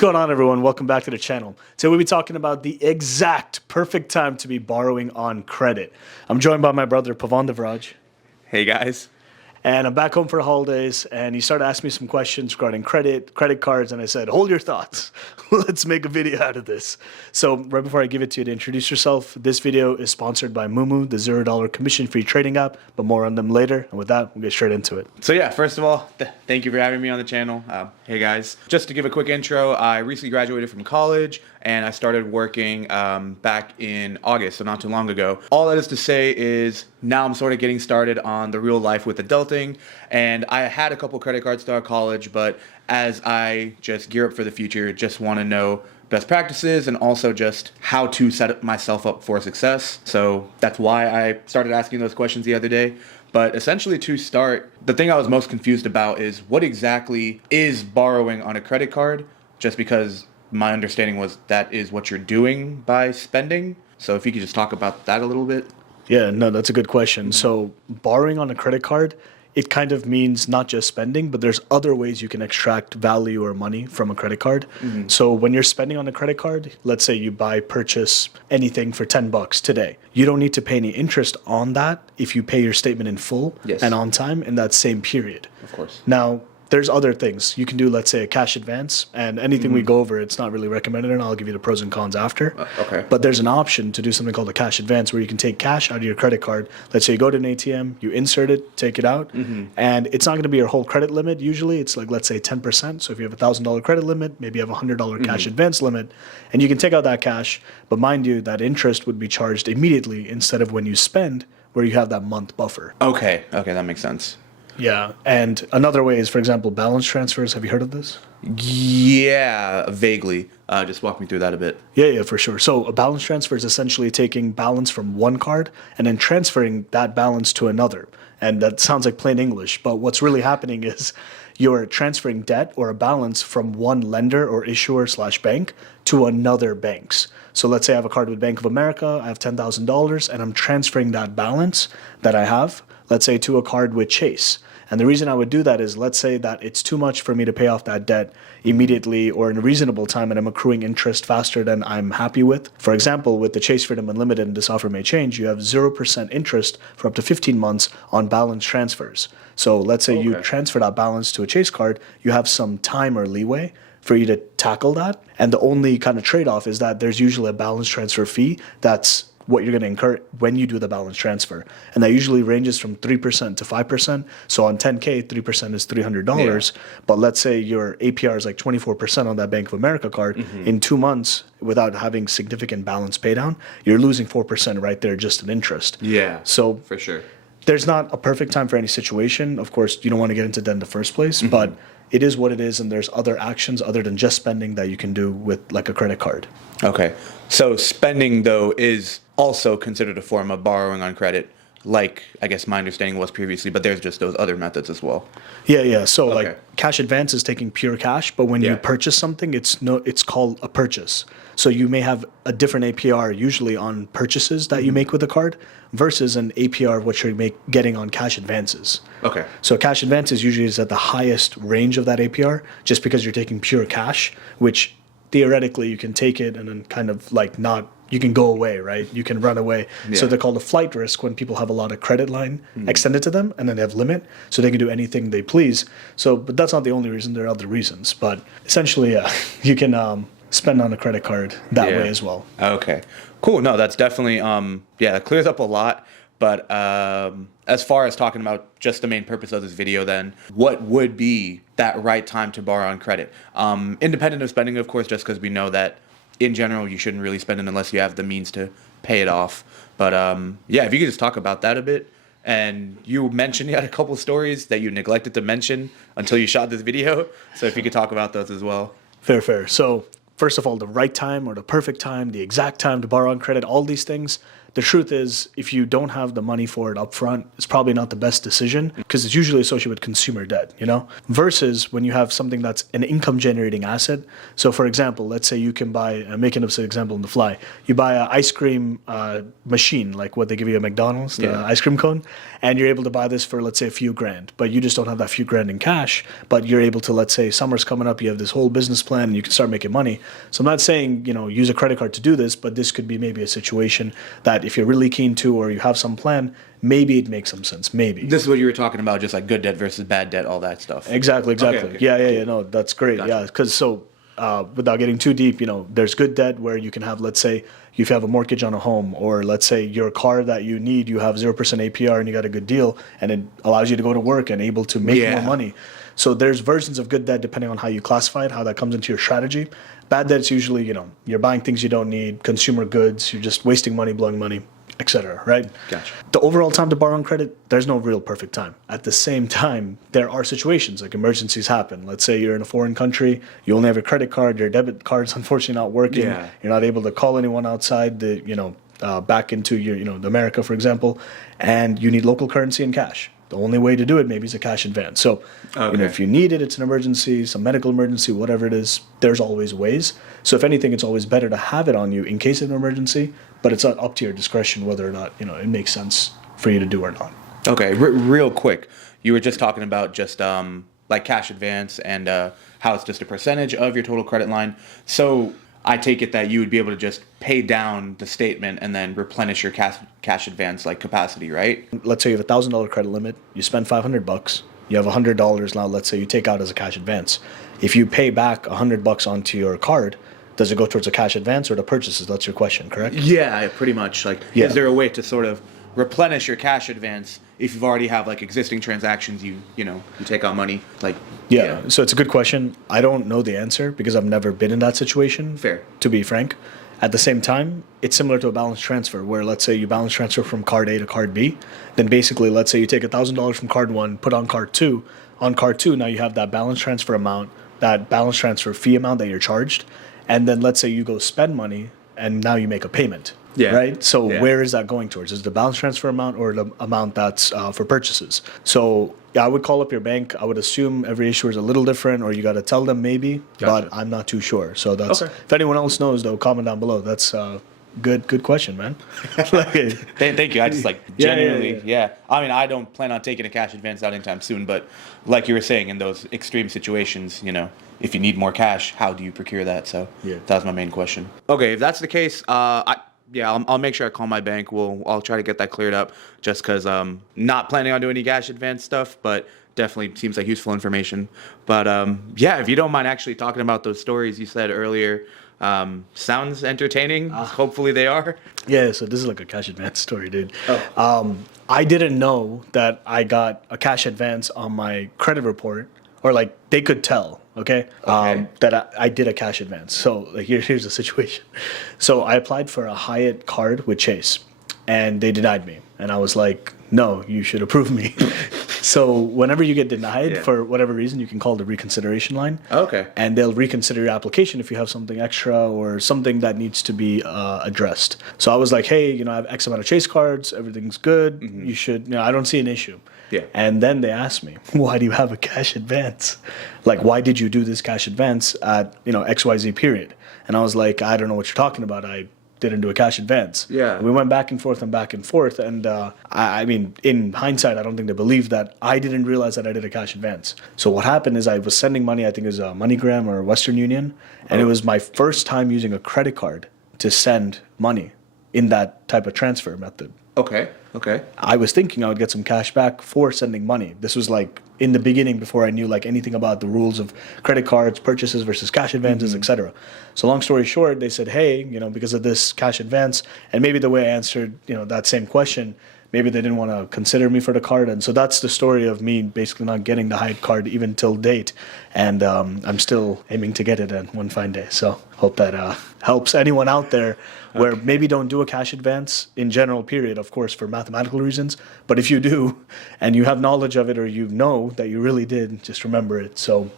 What's going on, everyone? Welcome back to the channel. Today we'll be talking about the exact perfect time to be borrowing on credit. I'm joined by my brother Pavan Devraj. Hey guys. And I'm back home for the holidays, and he started asking me some questions regarding credit cards, and I said, hold your thoughts. Let's make a video out of this. So right before I give it to you to introduce yourself, this video is sponsored by Moomoo, the $0 commission-free trading app, but more on them later. And with that, we'll get straight into it. So yeah, first of all, thank you for having me on the channel. Hey guys. Just to give a quick intro, I recently graduated from college, and I started working back in August, so not too long ago. All that is to say is now I'm sort of getting started on the real life with adulting, and I had a couple credit cards throughout college, but as I just gear up for the future, just want to know best practices and also just how to set myself up for success. So that's why I started asking those questions the other day. But essentially, to start, the thing I was most confused about is what exactly is borrowing on a credit card, just because my understanding was that is what you're doing by spending. So if you could just talk about that a little bit. Yeah, no, that's a good question. So borrowing on a credit card, it kind of means not just spending, but there's other ways you can extract value or money from a credit card. So when you're spending on a credit card, let's say you purchase anything for $10 today. You don't need to pay any interest on that if you pay your statement in full and on time in that same period. Of course. Now, there's other things. You can do, let's say, a cash advance, and anything we go over, it's not really recommended, and I'll give you the pros and cons after. Okay. But there's an option to do something called a cash advance where you can take cash out of your credit card. Let's say you go to an ATM, you insert it, take it out, and it's not going to be your whole credit limit. Usually it's like, let's say, 10%. So if you have a $1,000 credit limit, maybe you have a $100 cash advance limit, and you can take out that cash. But mind you, that interest would be charged immediately instead of when you spend, where you have that month buffer. Okay, that makes sense. Yeah, and another way is, for example, balance transfers. Have you heard of this? Yeah, vaguely. Just walk me through that a bit. Yeah, for sure. So a balance transfer is essentially taking balance from one card and then transferring that balance to another. And that sounds like plain English, but what's really happening is you're transferring debt or a balance from one lender or issuer / bank to another bank's. So let's say I have a card with Bank of America, I have $10,000, and I'm transferring that balance that I have, let's say, to a card with Chase. And the reason I would do that is, let's say that it's too much for me to pay off that debt immediately or in a reasonable time, and I'm accruing interest faster than I'm happy with. For example, with the Chase Freedom Unlimited, and this offer may change, you have 0% interest for up to 15 months on balance transfers. So let's say you transfer that balance to a Chase card, you have some time or leeway for you to tackle that. And the only kind of trade-off is that there's usually a balance transfer fee that's what you're going to incur when you do the balance transfer. And that usually ranges from 3% to 5%. So on 10K, 3% is $300. Yeah. But let's say your APR is like 24% on that Bank of America card. In 2 months, without having significant balance pay down, you're losing 4% right there just in interest. Yeah, so for sure. There's not a perfect time for any situation. Of course, you don't want to get into debt in the first place, but it is what it is, and there's other actions other than just spending that you can do with like a credit card. Okay. So spending, though, is also considered a form of borrowing on credit, like I guess my understanding was previously, but there's just those other methods as well. Yeah. So like cash advance is taking pure cash, but when you purchase something, it's called a purchase. So you may have a different APR usually on purchases that you make with a card versus an APR of what you're getting on cash advances. Okay. So cash advances usually is at the highest range of that APR just because you're taking pure cash, which theoretically you can take it and then kind of like you can go away, right? You can run away. Yeah. So they're called a flight risk when people have a lot of credit line extended to them and then they have limit, so they can do anything they please. So, but that's not the only reason. There are other reasons. But essentially, you can spend on a credit card that way as well. Okay, cool. No, that's definitely, that clears up a lot. But as far as talking about just the main purpose of this video, then, what would be that right time to borrow on credit? Independent of spending, of course, just because we know that in general you shouldn't really spend it unless you have the means to pay it off. But if you could just talk about that a bit. And you mentioned you had a couple stories that you neglected to mention until you shot this video. So if you could talk about those as well. Fair. So first of all, the right time or the perfect time, the exact time to borrow on credit, all these things, the truth is, if you don't have the money for it up front, it's probably not the best decision because it's usually associated with consumer debt, you know, versus when you have something that's an income generating asset. So for example, let's say you can buy, I'm making up an example on the fly, you buy an ice cream machine, like what they give you at McDonald's, the ice cream cone, and you're able to buy this for, let's say, a few grand, but you just don't have that few grand in cash, but you're able to, let's say, summer's coming up, you have this whole business plan and you can start making money. So I'm not saying, you know, use a credit card to do this, but this could be maybe a situation that if you're really keen to, or you have some plan, maybe it makes some sense. Maybe. This is what you were talking about, just like good debt versus bad debt, all that stuff. Exactly. Okay. Yeah. No, that's great. Gotcha. Yeah. Because without getting too deep, you know, there's good debt where you can have, let's say, if you have a mortgage on a home, or let's say your car that you need, you have 0% APR and you got a good deal, and it allows you to go to work and able to make more money. So there's versions of good debt depending on how you classify it, how that comes into your strategy. Bad debt's usually, you know, you're buying things you don't need, consumer goods, you're just wasting money, blowing money, etc. Right? Gotcha. The overall time to borrow on credit, there's no real perfect time. At the same time, there are situations like emergencies happen. Let's say you're in a foreign country, you only have a credit card, your debit card's unfortunately not working, you're not able to call anyone outside the, you know, back into your, you know, America, for example, and you need local currency and cash. The only way to do it maybe is a cash advance. So, you know, if you need it, it's an emergency, some medical emergency, whatever it is, there's always ways. So if anything, it's always better to have it on you in case of an emergency, but it's up to your discretion whether or not, you know, it makes sense for you to do or not. Okay, real quick, you were just talking about just like cash advance and how it's just a percentage of your total credit line. So I take it that you would be able to just pay down the statement and then replenish your cash advance like capacity, right? Let's say you have $1,000 credit limit, you spend $500, you have $100 now, let's say you take out as a cash advance. If you pay back $100 onto your card, does it go towards a cash advance or the purchases? That's your question, correct? Yeah, pretty much. Like, is there a way to sort of replenish your cash advance if you've already have like existing transactions, you take out money, like So it's a good question. I don't know the answer because I've never been in that situation. Fair. To be frank. At the same time, it's similar to a balance transfer where let's say you balance transfer from card A to card B, then basically let's say you take $1,000 from card 1, put on card 2. On card 2 now you have that balance transfer amount, that balance transfer fee amount that you're charged, and then let's say you go spend money and now you make a payment. Yeah. Right? So where is that going towards? Is it the balance transfer amount or the amount that's for purchases? So I would call up your bank. I would assume every issuer is a little different, or you got to tell them maybe, but I'm not too sure. So that's if anyone else knows, though, comment down below. That's good question, man. Thank you. I just like genuinely, I mean, I don't plan on taking a cash advance out anytime soon, but like you were saying, in those extreme situations, you know, if you need more cash, how do you procure that? So that was my main question. Okay, if that's the case, I'll make sure I call my bank. I'll try to get that cleared up just because not planning on doing any cash advance stuff, but definitely seems like useful information. But if you don't mind actually talking about those stories you said earlier, sounds entertaining. Hopefully they are. Yeah, so this is like a cash advance story, dude. I didn't know that I got a cash advance on my credit report, or like they could tell, that I did a cash advance. So like here's the situation. So I applied for a Hyatt card with Chase, and they denied me. And I was like, no, you should approve me. So whenever you get denied for whatever reason, you can call the reconsideration line. Okay. And they'll reconsider your application if you have something extra or something that needs to be addressed. So I was like, hey, you know, I have X amount of Chase cards. Everything's good. Mm-hmm. You should, you know, I don't see an issue. Yeah. And then they asked me, why do you have a cash advance? Like, why did you do this cash advance at, you know, XYZ period? And I was like, I don't know what you're talking about. I didn't do a cash advance. Yeah. And we went back and forth. And I mean, in hindsight, I don't think they believed that I didn't realize that I did a cash advance. So what happened is I was sending money, I think it was MoneyGram or Western Union. And it was my first time using a credit card to send money in that type of transfer method. Okay. I was thinking I would get some cash back for sending money. This was like in the beginning before I knew like anything about the rules of credit cards, purchases versus cash advances, etc. So long story short, they said, hey, you know, because of this cash advance, and maybe the way I answered, you know, that same question, maybe they didn't want to consider me for the card. And so that's the story of me basically not getting the Hyatt card even till date. And I'm still aiming to get it on one fine day. So hope that helps anyone out there where maybe don't do a cash advance in general, period, of course, for mathematical reasons. But if you do, and you have knowledge of it, or you know that you really did, just remember it. So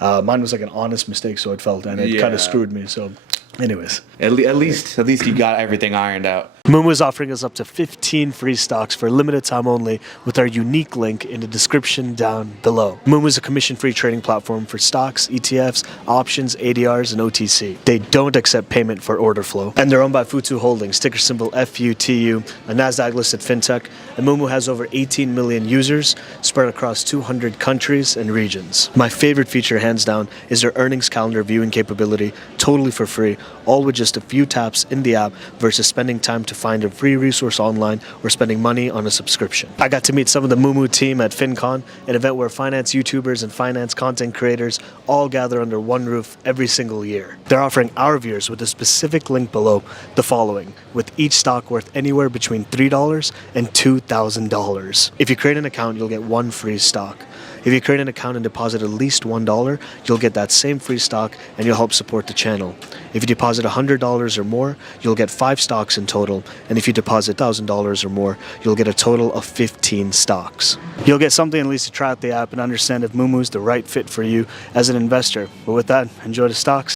mine was like an honest mistake, so it felt, and it kind of screwed me. So anyways. At least you got everything ironed out. Moomoo is offering us up to 15 free stocks for a limited time only with our unique link in the description down below. Moomoo is a commission-free trading platform for stocks, ETFs, options, ADRs, and OTC. They don't accept payment for order flow. And they're owned by Futu Holdings, ticker symbol FUTU, a NASDAQ-listed fintech. And Moomoo has over 18 million users spread across 200 countries and regions. My favorite feature, hands down, is their earnings calendar viewing capability, totally for free, all with just a few taps in the app versus spending time to find a free resource online or spending money on a subscription. I got to meet some of the Moomoo team at FinCon, an event where finance YouTubers and finance content creators all gather under one roof every single year. They're offering our viewers with a specific link below the following, with each stock worth anywhere between $3 and $2,000. If you create an account, you'll get one free stock. If you create an account and deposit at least $1, you'll get that same free stock and you'll help support the channel. If you deposit $100 or more, you'll get 5 stocks in total. And if you deposit $1,000 or more, you'll get a total of 15 stocks. You'll get something at least to try out the app and understand if Moomoo is the right fit for you as an investor. But with that, enjoy the stocks.